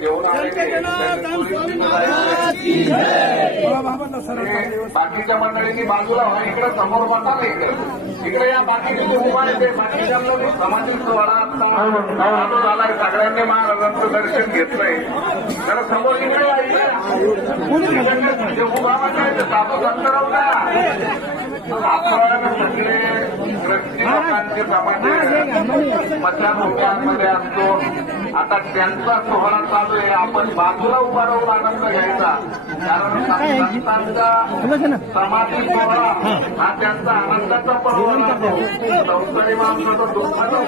घेऊन बाकीच्या मंडळींनी बाजूला व्हा इकडे समोर बसा इकडे. इकडे या बाकीचे जे उभा आहे ते बाकीच्या आता चालू झालाय सगळ्यांनी महाराजांचं दर्शन घेतलंय. तर समोर इकडे. जे उभा ते साधू. आपण सगळे लोकांचे समाज मतदानमध्ये असतो. आता त्यांचा सोहळा चालू आहे. आपण बाजूला उभा राहून आनंद घ्यायचा. कारण संतांचा समाधी सोहळा हा. त्यांचा आनंदाचा पर्व असतो संसारी माणसाचा दुःखाचा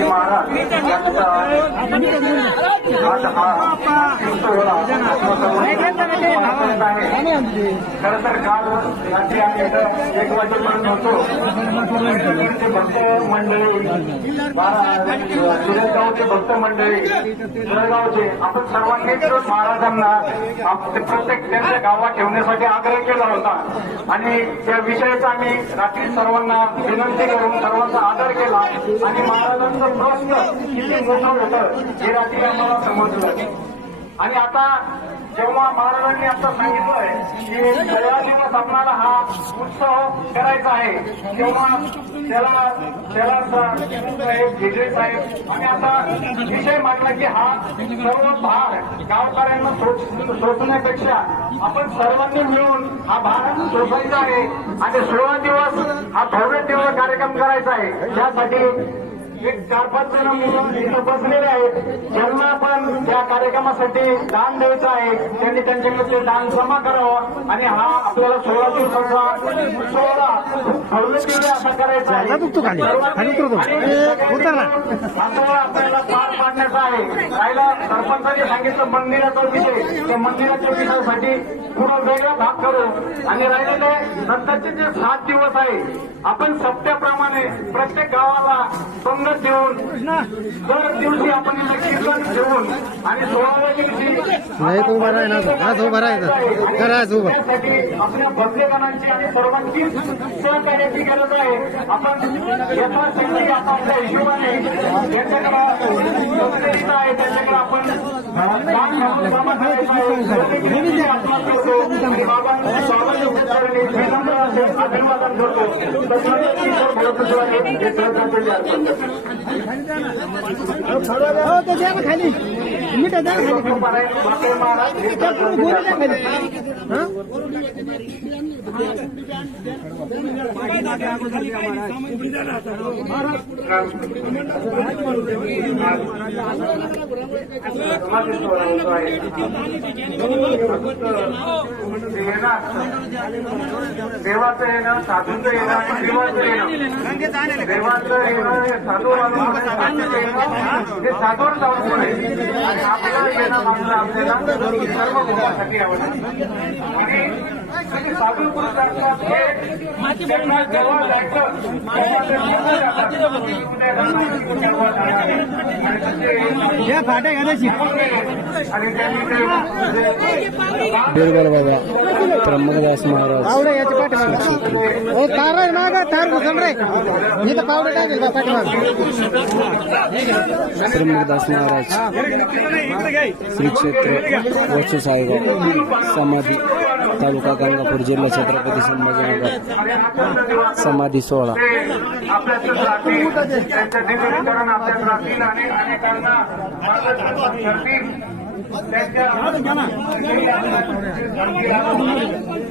महाराज यांचा खर तर काल रात्री आम्ही इथं एक वाजेपर्यंत होतो भक्त मंडळी बारा भक्त मंडळी सुरेगावचे आपण सर्वांनी महाराजांना प्रत्येक त्यांच्या गावात ठेवण्यासाठी आग्रह केला होता. आणि त्या विषयाचा आम्ही रात्री सर्वांना विनंती करून सर्वांचा आणि महाराजांचं प्रश्न किती मोठं होतं हे रात्री आम्हाला समजलं. आणि आता जेव्हा महाराजांनी आता सांगितलंय की सोळा दिवस हा उत्सव करायचा आहे तेव्हा त्याला त्याला विजय साहेब आणि आता विषय मांडला की हा सर्व भार गावकऱ्यांना सोसण्यापेक्षा आपण सर्वांनी मिळून हा भार सोसायचा आहे. आणि सोळा दिवस हा भव्य दिवस कार्यक्रम करायचा आहे. यासाठी एक चार पाच जण मुलं बसलेले आहेत. ज्यांना पण त्या कार्यक्रमासाठी दान द्यायचं आहे त्यांनी त्यांच्याकडे दान जमा करावं आणि हा आपल्याला सोळा दिवसाचा सोहळा असा करायचा आहे. हा सोहळा आपल्याला पार पाडण्याचा आहे. राहिला सरपंचाने सांगितलं मंदिराचा विषय त्या मंदिराच्या विषयासाठी पूर्ण वेगळा भाग करू. आणि राहिलेले नंतरचे जे सात दिवस आहे आपण सप्त्याप्रमाणे प्रत्येक गावाला पंगत देऊन दर दिवशी आपण कीर्तन घेऊन आणि सोळाव्या दिवशी उभा राहिला आज उभा राहायचा आपल्या भक्तगणांची आणि सर्वांची सहकार्याची गरज आहे. आपण यथाशक्ती आता आपल्या हिशोबाने यांच्याकडे संस्थेचं आहे. त्याच्याकडे आपण आहे. प्रत्येकी आपण करतो. ખાલી. મીટર ખાલી. देवाचं येणं साधूचं येणं आणि देवाचं येणं देवाचं येणं हे? साधू माणूस येणं हे साधूवर जाऊन आपल्याला येणं माणसं आपल्याला सर्व भोगासाठी आवडतं Thank you. या फाट्या घालायची बिरबल बाबा त्र्यंबकदास महाराज पाठीमाग. हो तार आहे माग तार रे मी तर पावडे टाकेल बा पाठीमाग. त्र्यंबकदास महाराज श्री क्षेत्र वच्छ साहेब समाधी. तालुका गंगापूर जिल्हा छत्रपती संभाजीनगर समाधी सोहळा आपल्याच राहतील त्यांच्या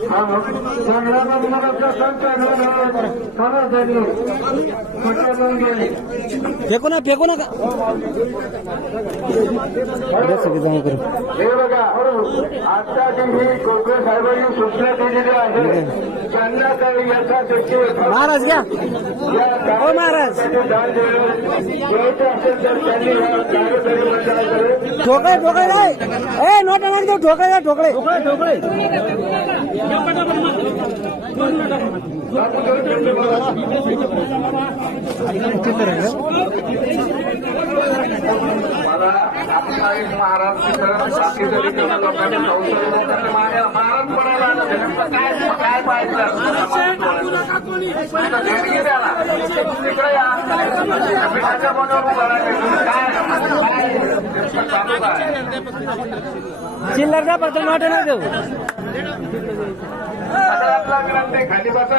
विनंती करतो आणि माझे शब्द संपवतो रामकृष्ण हरी. फेकू ना फेकू नका बस जमा करू हे बघा आता साहेबांनी सूचना दिलेली आहे त्यांना काही याचा महाराज घ्या. हो महाराज. ठोकळे ठोकळे नाही. ए नोटा नोट देऊ ठोकळे ठोकळे ठोकळे मला आपला एक महाराष्ट्र बाकी जरी लोकांनी काय चिल्लर का फक्त नोटा देऊ. विनंती खाली बसा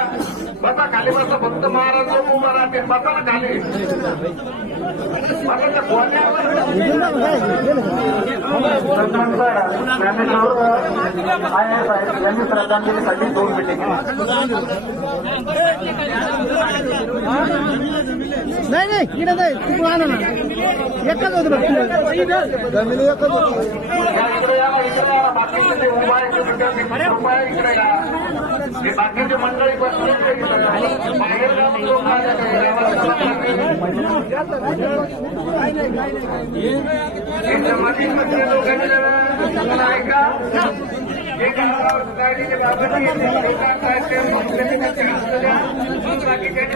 बसा खाली बसा फक्त महाराज लोक उभा राहते बसा ना खाली त्या यांनी श्रद्धांजलीसाठी दोन मिटिंग नाही नाही इकडे नाही आणा ना. એક જ દોડમાં સીધો ગમલીયા કવર આ ઇતરે जाऊन गाडीच्या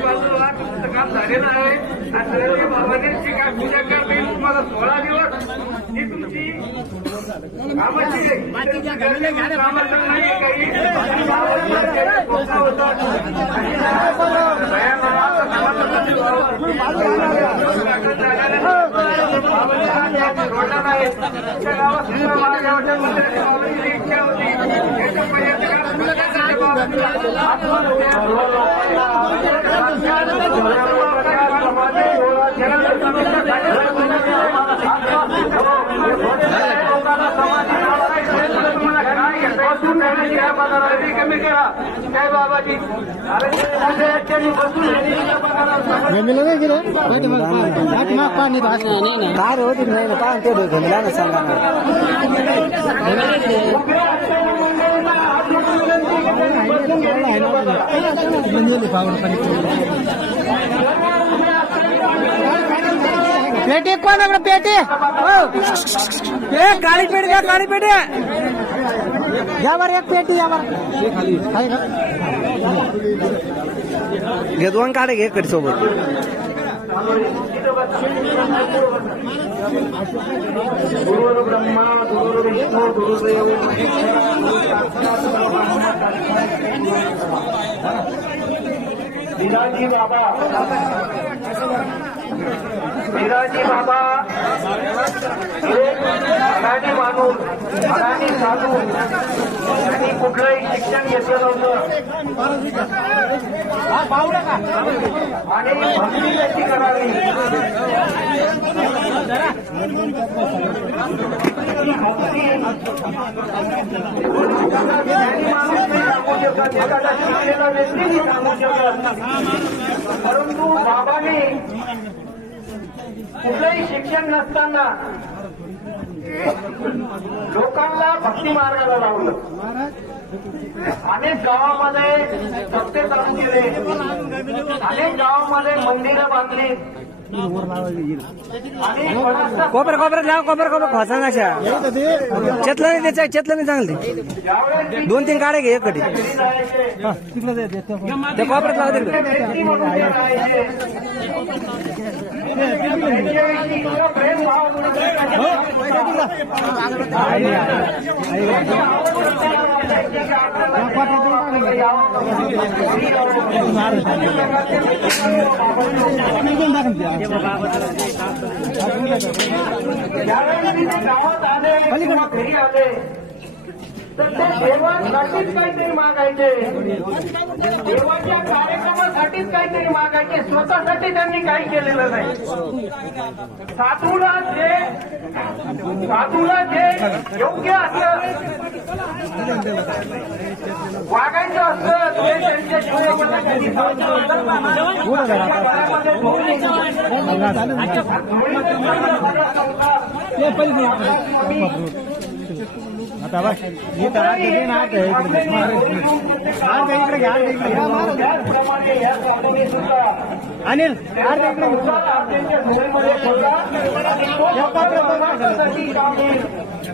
बाजूला तुमचं काम झालेलं आहे आणि काय पूजा करते तुम्हाला सोळा दिवस ही तुमची कामाची नाही काही रोडला नाही गावात सुद्धा इच्छा होती कमी करा काय बाबाजी अरे बसून जमिनीला या गेलं कमी करा पाणी भास काय रे होती नाही ना काय ते ना पेटी? पेटी ए काळी पेटी द्या काळी पेटी. या बरं एक पेटी या बरं आहे का घे दोन काढे घे कधी सोबत. गुरुर् ब्रह्मा गुरुर्विष्णू गुरुदेव विराजी बाबा विराजी बाबा एक अडाणी माणूस अडाणी साधू त्यांनी कुठलंही शिक्षण घेतलं नव्हतं. आणि भक्ती कशी करावी? शिकलेला व्यक्ती सांगू शकत परंतु बाबाने कुठलंही शिक्षण नसताना लोकांना भक्ती मार्गाला लावलं. अनेक गावामध्ये सत्ते चालू केले अनेक गावामध्ये मंदिरं बांधली. कोपर कोपर लाव कोपर कोपर खोसा नशा. चेतलं नाही त्याच्या चेतलं नाही चांगली दोन तीन काढे घे एक कधी त्या कोपऱ्यात लाव પલીકડ. तर ते देवासाठीच काहीतरी मागायचे. देवाच्या कार्यक्रमासाठीच काहीतरी मागायचे. स्वतःसाठी त्यांनी काही केलेलं नाही. साधूला जे साधूला जे योग्य असतं वागायचं असतं ते त्यांच्या जीवनामध्ये आता साधलं मी तर आता बघ आठ ना आठ आहे इकडे आठ आहे इकडे घ्या आठ इकडे घ्या. अनिल आठ इकडे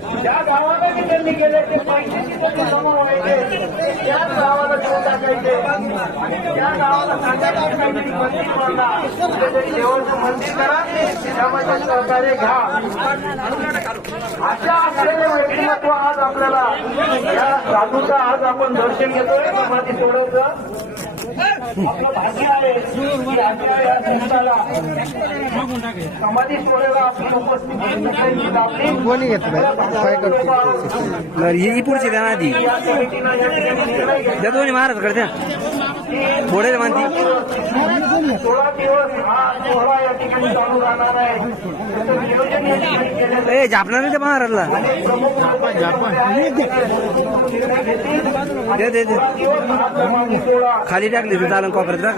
ज्या गावामध्ये त्यांनी केले ते पैशाची त्यांनी जमवायचे त्याच गावाला देऊन टाकायचे. आणि त्या गावाला सांगायचे काहीतरी मंदिर बांधा देवाचं मंदिर करा. त्यामध्ये सहकार्य घ्या. अशा असलेले व्यक्तिमत्व आज आपल्याला या साधूचा आज आपण दर्शन घेतोय. समाधी सोडवचं आपलं भाग्य आहे की आपल्या या संस्थाला समाधी आपली उपस्थिती कोणी घेतलं ही पुढची द्या आधी. द्या दोन्ही महाराज द्या. थोडे मानती सोळा दिवस हा सोहळा या ठिकाणी चालू राहणार आहे या ए झापणार नाही त्या महाराजला अनेक प्रमुख लोक या दे दे दे. खाली टाकली तू चालन कॉपऱ्यात टाक.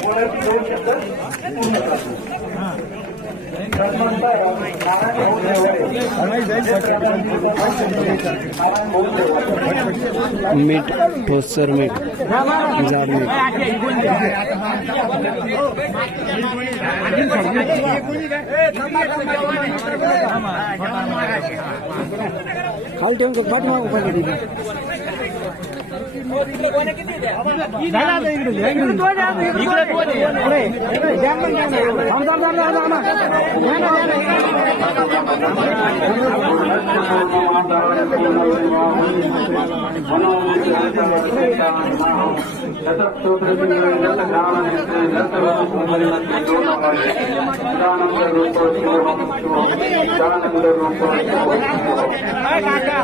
अशा मीट पोस्टर मीट गुजार मीट। खाली टेम को बाटमा मांग ऊपर आता इकडे घ्या, इकडे घ्या. पुढे, इकडे. द्या ना, द्या ना. थांब, थांब, थांब, थांब, थांब. द्या ना, द्या ना.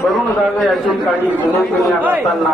करून जावे याची काही गुणकुणी असताना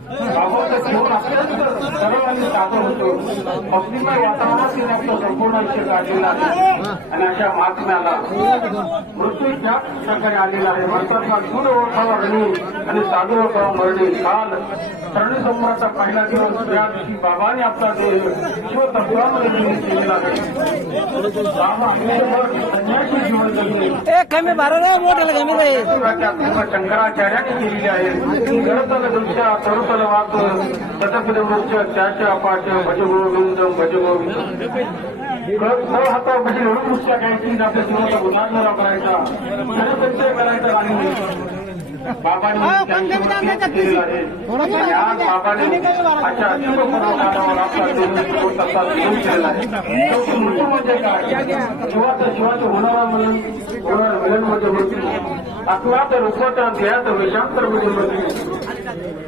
होते ही आणि भक्तिमय संपूर्ण आयुष्य काढलेलं आहे आणि अशा महात्म्याला मृत्यू ज्या प्रकारे आलेला आहे भारताचा दूर ओळखावा रणी आणि साधू ओळखावा मरणे काल तरणी समोराचा पहिला दिवस या दिवशी बाबाने आपला देह शिवतत्वामध्ये निमित्त केलेला आहे बाबा संन्यासी जीवन जगले कमी भारत मोठ्याला कमी शंकराचार्याने केलेली आहे. गणतल दृश्य तरुतल वाक तटपद वृक्ष त्याच्या पाच भजगोविंद भजगोविंद हाता म्हणजे एवढं दृष्ट्या घ्यायची आपल्या जीवनाचा उल्हासनारा करायचा. जनसंचय करायचा आणि बाबांनी आज बाबांनी अशा शुभ परमानावर आपला देव तसा देव केलेला आहे. मृत्यू म्हणजे काय? शिवाचं शिवाचं होणारा म्हणून होणार मिलन म्हणजे मृत्यू रूपाचा देहात वेशांतर म्हणजे मृत्यू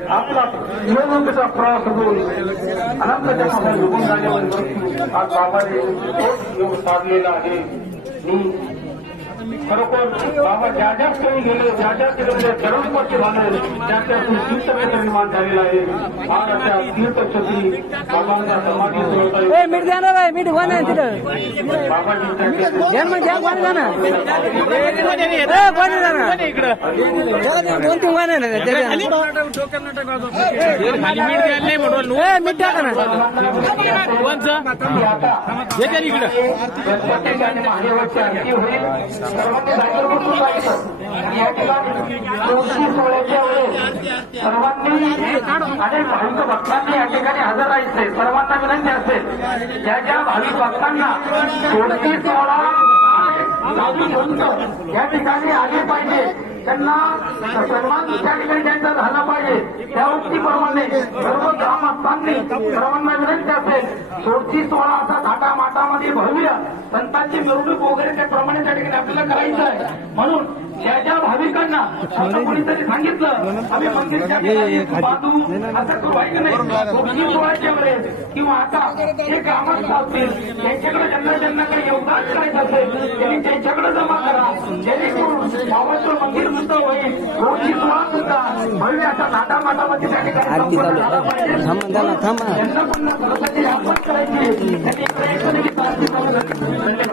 आपला निवडणुकीचा प्रवास होऊन अनंत मध्ये निघून जाण्यावर आज बाबाने तोच योग साधलेला आहे मी खरोखर बाबा ज्या ज्या स्थळी गेले ज्या ज्या ठिकाणी धर्मपती झाले. त्या त्या तीर्थक्षेत्र निर्माण झालेलं आहे. आज अशा तीर्थक्षेत्री बाबांचा समाधी सोडत आहे. मीठ द्या ना रे मीठ कोण आहे तिथं त्याला दोन तीन कोण आहे ना त्याच्या ए मीठ टाका ना. महादेवाची आरती होईल. सर्वांनी जागेवर बसून जायचं या ठिकाणी वेळेस सर्वांनी अनेक भाविक भक्तांनी या ठिकाणी हजर सर्वांना विनंती असेल ज्या ज्या भाविक भक्तांना या ठिकाणी आले पाहिजे. त्यांना सन्मान त्या ठिकाणी त्यांचा झाला पाहिजे त्या वृत्तीप्रमाणे सर्व ग्रामस्थांनी सर्वांना विनंती असेल सोळशी सोहळा असा थाटा माटामध्ये भव्य संतांची मिरवणूक वगैरे त्याप्रमाणे त्या ठिकाणी आपल्याला करायचं आहे. म्हणून ज्या ज्या भाविकांना आता कोणीतरी सांगितलं आम्ही मंदिरच्या बांधू असं करू आहे की नाही सोहळ्याच्या वेळेस किंवा आता जे ग्रामस्थ असतील त्यांच्याकडे ज्यांना ज्यांना काही योगदान करायचं असेल. त्यांनी त्यांच्याकडे जमा करा. जेणेकरून बाबाचं मंदिर सुद्धा होईल. रोजची सोहळा सुद्धा. भव्य असा नाटा माटामध्ये त्या ठिकाणी थांबा त्यांना पण करायची. त्यांनी इकडे